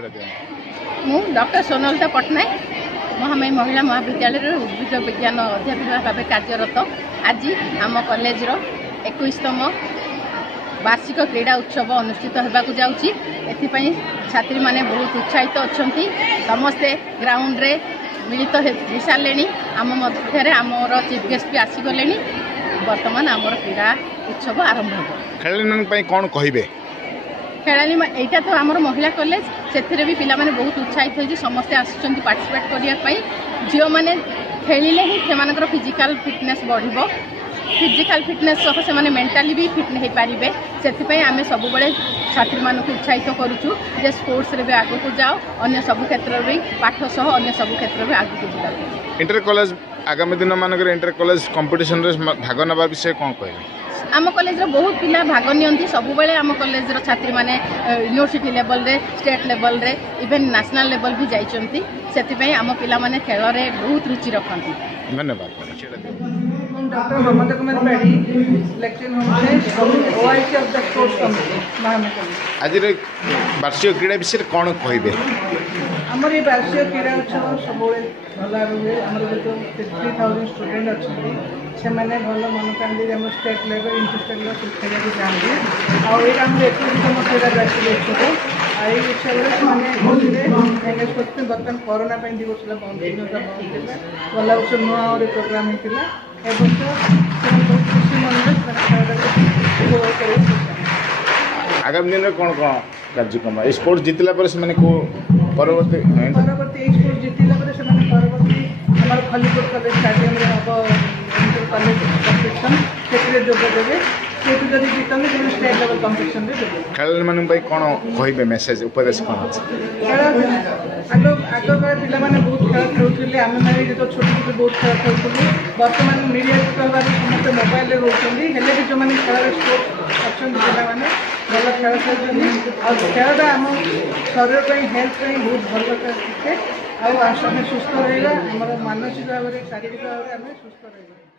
मु डॉक्टर सोनलता पट्टनायक महामाई महिला महाविद्यालय उद्भिद विज्ञान अध्यापिका भाव कार्यरत। आज आम कॉलेज 21तम वार्षिक क्रीड़ा उत्सव अनुष्ठित होगाकू जाउची। एथिपई छात्री माने बहुत उत्साहित अछंती। समस्ते ग्राउंड रे मिलित हो सारे आम मध्य आमर चीफ गेस्ट भी आसीगले। वर्तमान आमर क्रीड़ा उत्सव आरंभ हो। खेलाड़ी कौन कहे खेलाड़ी यहाँ तो आमर महिला कॉलेज से भी पिला माने बहुत उत्साहित हो समस्ते आसुचंती पार्टिसिपेट करने। झील मैंने खेलिले ही से फिजिकल फिटनेस बढ़िबो। फिजिकल फिटनेस सह से माने मेंटली भी फिट हो पारे। से आम सब छात्री मानक उत्साहित करुचु जे स्पोर्ट्स रे भी आगु को जाओ, अन्य सब क्षेत्र में पाठ सह अन्य सब क्षेत्र में आगु को जा। इंटर कॉलेज आगामी दिन मानक इंटर कॉलेज कंपटीशन रे भाग नबा विषय कौन कहे? आम कॉलेज बहुत पिला भाग नियंती। सब बेले आम कॉलेज छात्री माने यूनिवर्सिटी लेवल रे, स्टेट लेवल रे, इवन नेशनल लेवल भी जाइछंती। सेति आम पिला माने खेल रे बहुत रुचि रखंती। धन्यवाद। Doctor Mamata Kumar Padhi, lecturer OIC of the sports committee Mahamekal. आज वार्षिक क्रीड़ा विषय कौन कहे? आमर ये वार्षिक क्रीड़ा उत्सव सब भल हुए। आमर जो 53,000 स्टूडेंट अच्छा से मैंने भल मन पाती आम स्टेट लेवल इंटरस्टेट लेवल खेल जाती। आम 21तम क्रीड़ा वार्षिक उत्सव आई उत्सव एंगेज करते। बर्तमान कोरोना 2 वर्ष बंद गला वर्ष नुआ प्रोग्राम होता। आगामी दिन में कौन कौन कार्यक्रम स्पोर्ट्स जितला पर परवर्ती स्पोर्ट्स जितला परवर्ती आम खलीपुर कॉलेज स्टाडियम हम इंटर कॉलेज कम्पिटिशन से जोगदेवे। सेठू जब जीतते स्टेट लेवल कम्पिटिशन खेल मान कौन कहे मेसेज उपदेश कौन अच्छे? खेल आग काल पिला बहुत खेल खेलुले। आम मैंने जो छोट छोट बहुत खेल खेलुँ। बर्तमान मीडिया जुग हमारे समस्त मोबाइल रोचे हेल्ले भी जो मैंने खेल स्पोर्ट्स अच्छा पाने भल खेल खेलते। खेलटा आम शरीर हेल्थ बहुत भल थे। आम सुस्थ रहा आम मानसिक भाव में शारीरिक भाव में आम सुस्थ रहा।